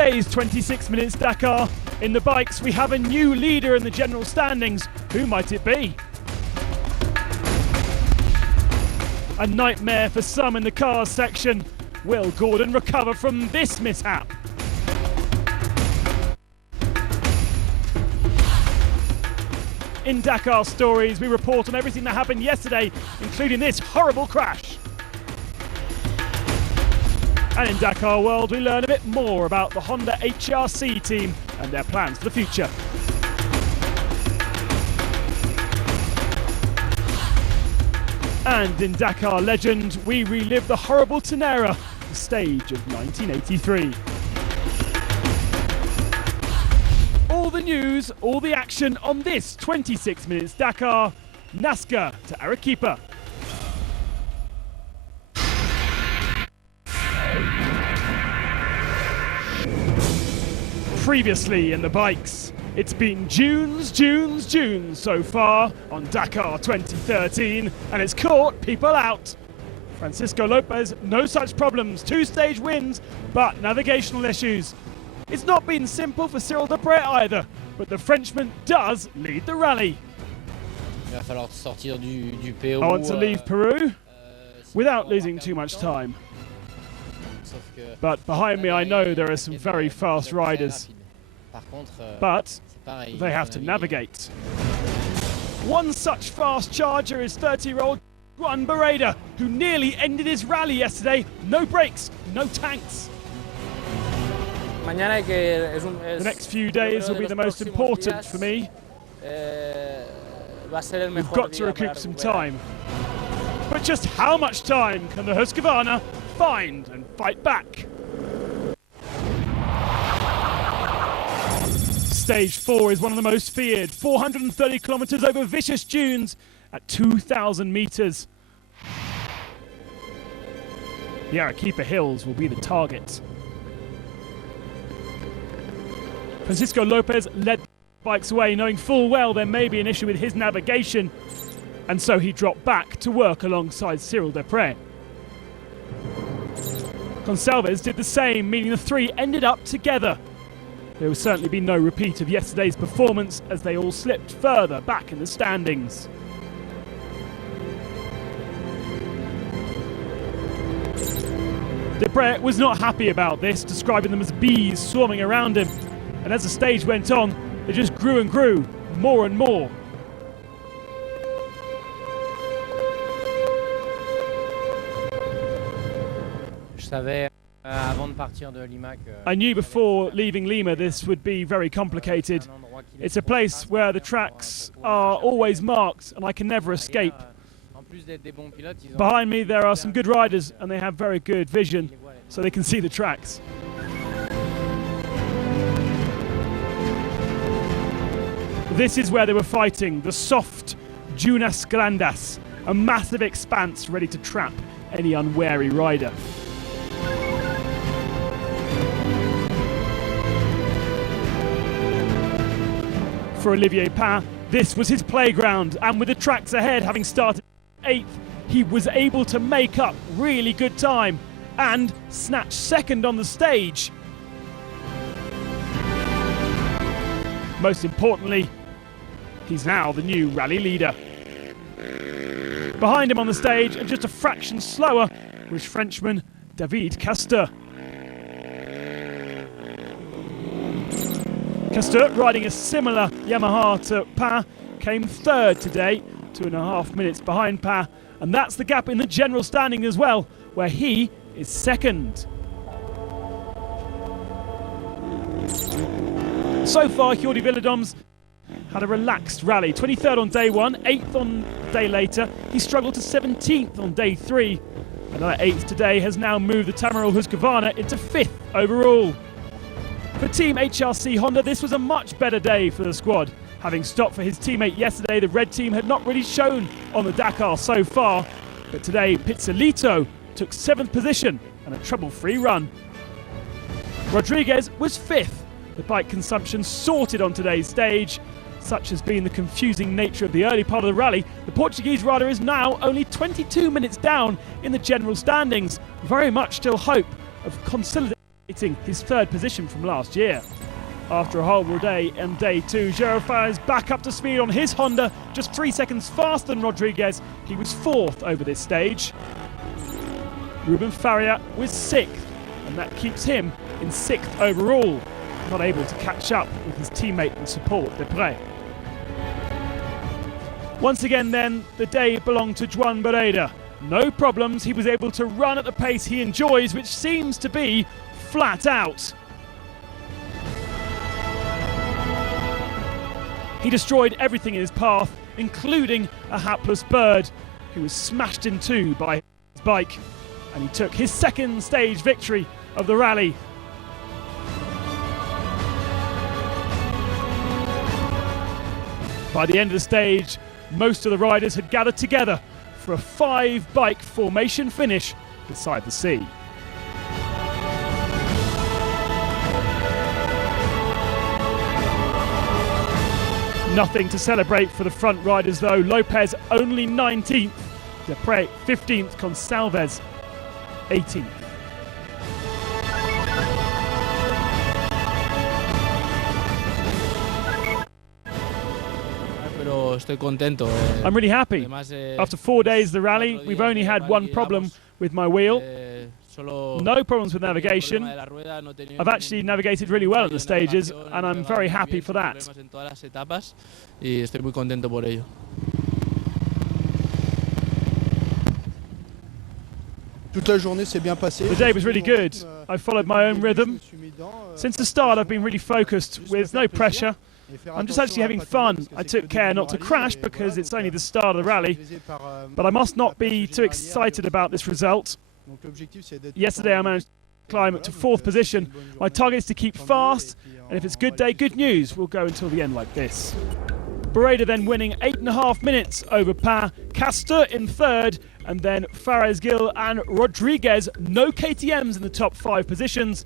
today's 26 Minutes Dakar. In the bikes, we have a new leader in the general standings. Who might it be? A nightmare for some in the cars section. Will Gordon recover from this mishap? In Dakar Stories, we report on everything that happened yesterday, including this horrible crash. And in Dakar World, we learn a bit more about the Honda HRC team and their plans for the future. And in Dakar Legend, we relive the horrible Tenera, the stage of 1983. All the news, all the action on this 26 Minutes Dakar, Nazca to Arequipa. Previously in the bikes, it's been Junes so far on Dakar 2013, and it's caught people out. Francisco Lopez, no such problems, 2-stage wins, but navigational issues. It's not been simple for Cyril Depret either, but the Frenchman does lead the rally. I want to leave Peru without losing too much time. But behind me I know there are some very fast riders. But they have to navigate. One such fast charger is 30-year-old Juan Barreda, who nearly ended his rally yesterday. No brakes, no tanks. The next few days will be the most important for me. We've got to recoup some time. But just how much time can the Husqvarna find and fight back? Stage 4 is one of the most feared. 430 kilometers over vicious dunes at 2,000 meters. The Arequipa Hills will be the target. Francisco Lopez led the bikes away, knowing full well there may be an issue with his navigation, and so he dropped back to work alongside Cyril Depret. Gonçalves did the same, meaning the three ended up together. There will certainly be no repeat of yesterday's performance as they all slipped further back in the standings. Depret was not happy about this, describing them as bees swarming around him. And as the stage went on, it just grew and grew, more and more. I knew before leaving Lima this would be very complicated. It's a place where the tracks are always marked and I can never escape. Behind me there are some good riders and they have very good vision, so they can see the tracks. This is where they were fighting, the soft Dunas Grandas, a massive expanse ready to trap any unwary rider. For Olivier Pain, this was his playground, and with the tracks ahead having started 8th, he was able to make up really good time and snatch second on the stage. Most importantly, he's now the new rally leader. Behind him on the stage, and just a fraction slower, was Frenchman David Castor. Castor, riding a similar Yamaha to Pain, came third today, 2.5 minutes behind Pain, and that's the gap in the general standing as well, where he is second. So far, Jordi Villadoms had a relaxed rally. 23rd on day 1, 8th on day later. He struggled to 17th on day 3. Another 8th today has now moved the Tamaral Husqvarna into 5th overall. For Team HRC Honda, this was a much better day for the squad. Having stopped for his teammate yesterday, the red team had not really shown on the Dakar so far. But today, Pizzolito took 7th position and a trouble-free run. Rodriguez was 5th. The bike consumption sorted on today's stage. Such has been the confusing nature of the early part of the rally, the Portuguese rider is now only 22 minutes down in the general standings. Very much still hope of consolidating hitting his third position from last year. After a horrible day on day 2, Gerard Faria is back up to speed on his Honda, just 3 seconds faster than Rodriguez. He was 4th over this stage. Ruben Faria was 6th, and that keeps him in 6th overall, not able to catch up with his teammate and support Desprez. Once again then, the day belonged to Joan Barreira. No problems, he was able to run at the pace he enjoys, which seems to be flat out. He destroyed everything in his path, including a hapless bird who was smashed in two by his bike, and he took his second stage victory of the rally. By the end of the stage, most of the riders had gathered together for a 5-bike formation finish beside the sea. Nothing to celebrate for the front riders though. Lopez only 19th, Desprez 15th, Gonçalves 18th. I'm really happy. After 4 days of the rally, we've only had one problem with my wheel. No problems with navigation. I've actually navigated really well at the stages, and I'm very happy for that. The day was really good. I followed my own rhythm. Since the start, I've been really focused with no pressure. I'm just actually having fun. I took care not to crash because it's only the start of the rally, but I must not be too excited about this result. Yesterday I managed to climb up to 4th position. My target is to keep fast, and if it's a good day, good news. We'll go until the end like this. Barreira then winning 8.5 minutes over Pin, Castor in 3rd, and then Fares-Gil and Rodriguez. No KTMs in the top 5 positions.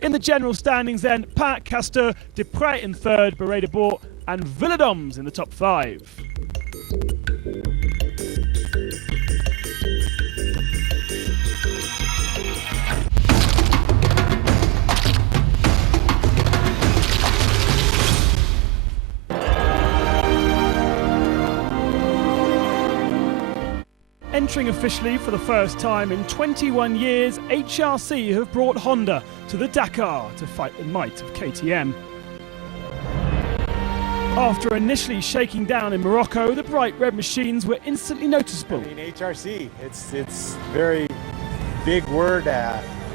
In the general standings then, Pin, Castor, Desprez in 3rd, Barreira Bort, and Villedoms in the top 5. Entering officially for the first time in 21 years, HRC have brought Honda to the Dakar to fight the might of KTM. After initially shaking down in Morocco, the bright red machines were instantly noticeable. I mean, HRC, it's very big word.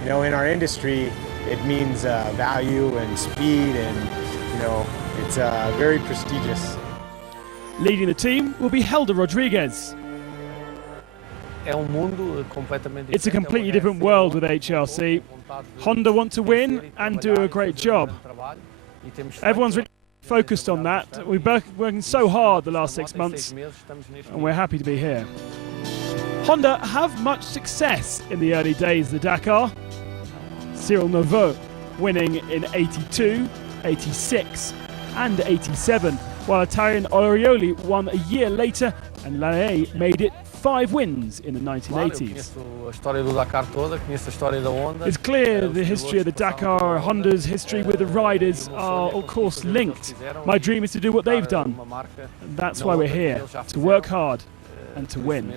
You know, in our industry, it means value and speed, and you know, it's very prestigious. Leading the team will be Helder Rodriguez. It's a completely different world with HRC. Honda want to win and do a great job. Everyone's really focused on that. We've been working so hard the last 6 months, and we're happy to be here. Honda have much success in the early days of the Dakar. Cyril Neveu winning in 82, 86 and 87, while Italian Orioli won a year later, and Laney made it 5 wins in the 1980s. It's clear the history of the Dakar, Honda's history with the riders are of course linked. My dream is to do what they've done, and that's why we're here, to work hard and to win.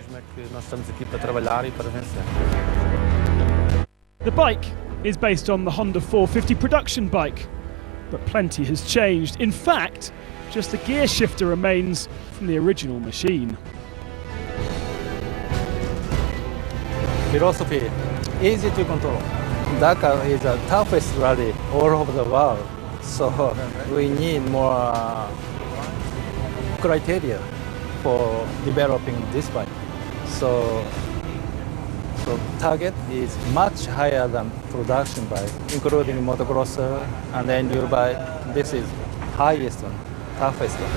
The bike is based on the Honda 450 production bike, but plenty has changed. In fact, just the gear shifter remains from the original machine. Philosophy, easy to control. Dakar is the toughest rally all over the world, so we need more criteria for developing this bike. So target is much higher than production bike, including motocrosser and enduro bike. This is highest one, toughest one.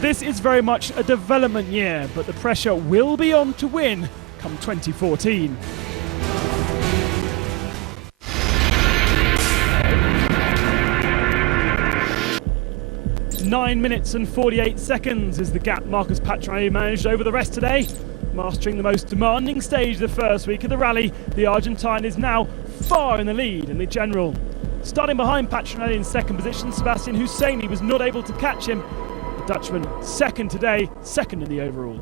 This is very much a development year, but the pressure will be on to win come 2014. "9 minutes and 48 seconds is the gap Marcus Patrani managed over the rest today. Mastering the most demanding stage of the first week of the rally, the Argentine is now far in the lead in the general. Starting behind Patronelli in second position, Sebastian Husseini was not able to catch him. The Dutchman second today, second in the overall.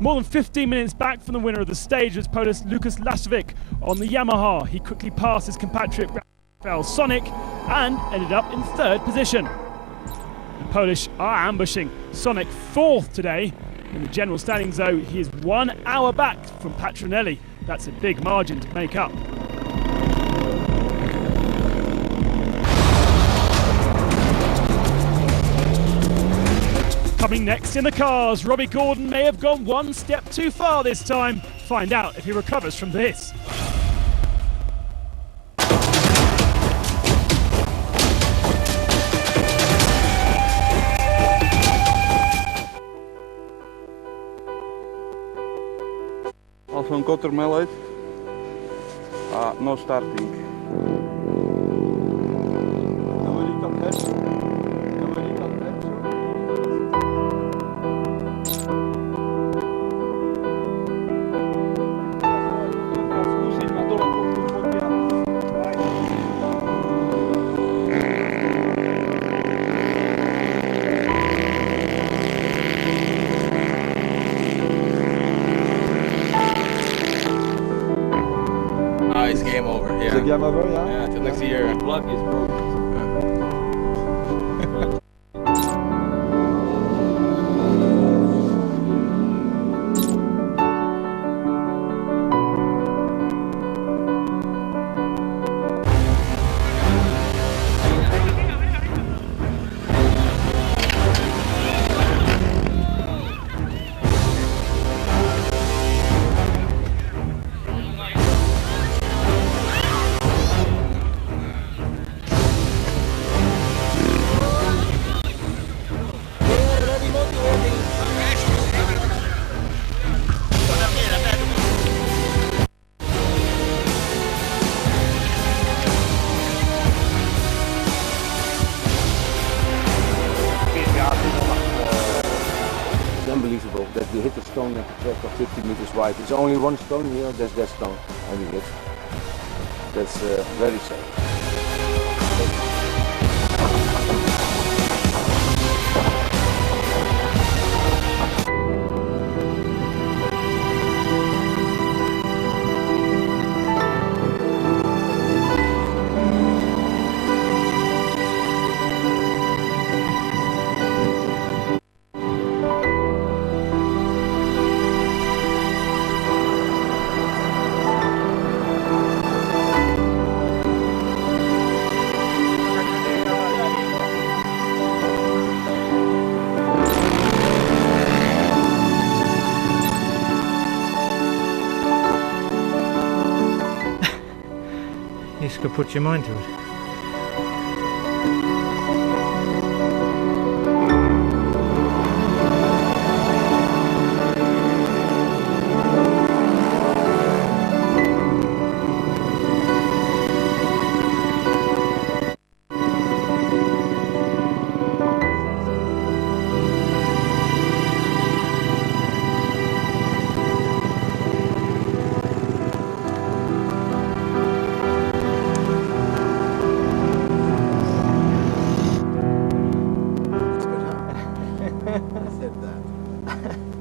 More than 15 minutes back from the winner of the stage was Polish Lukas Lasovic on the Yamaha. He quickly passed his compatriot Rafael Sonic and ended up in third position. The Polish are ambushing Sonic fourth today. In the general standings though, he is 1 hour back from Patronelli. That's a big margin to make up. Coming next in the cars, Robbie Gordon may have gone one step too far this time. Find out if he recovers from this. Also een kotter mallet. No starting. It's game over. Yeah. Is it game over? Yeah. Yeah, till next year. Plug is broken. Unbelievable that we hit the stone at the track of 50 meters wide. There's only one stone here, that's that stone, and we hit. That's very sad. You just gotta put your mind to it. I said that.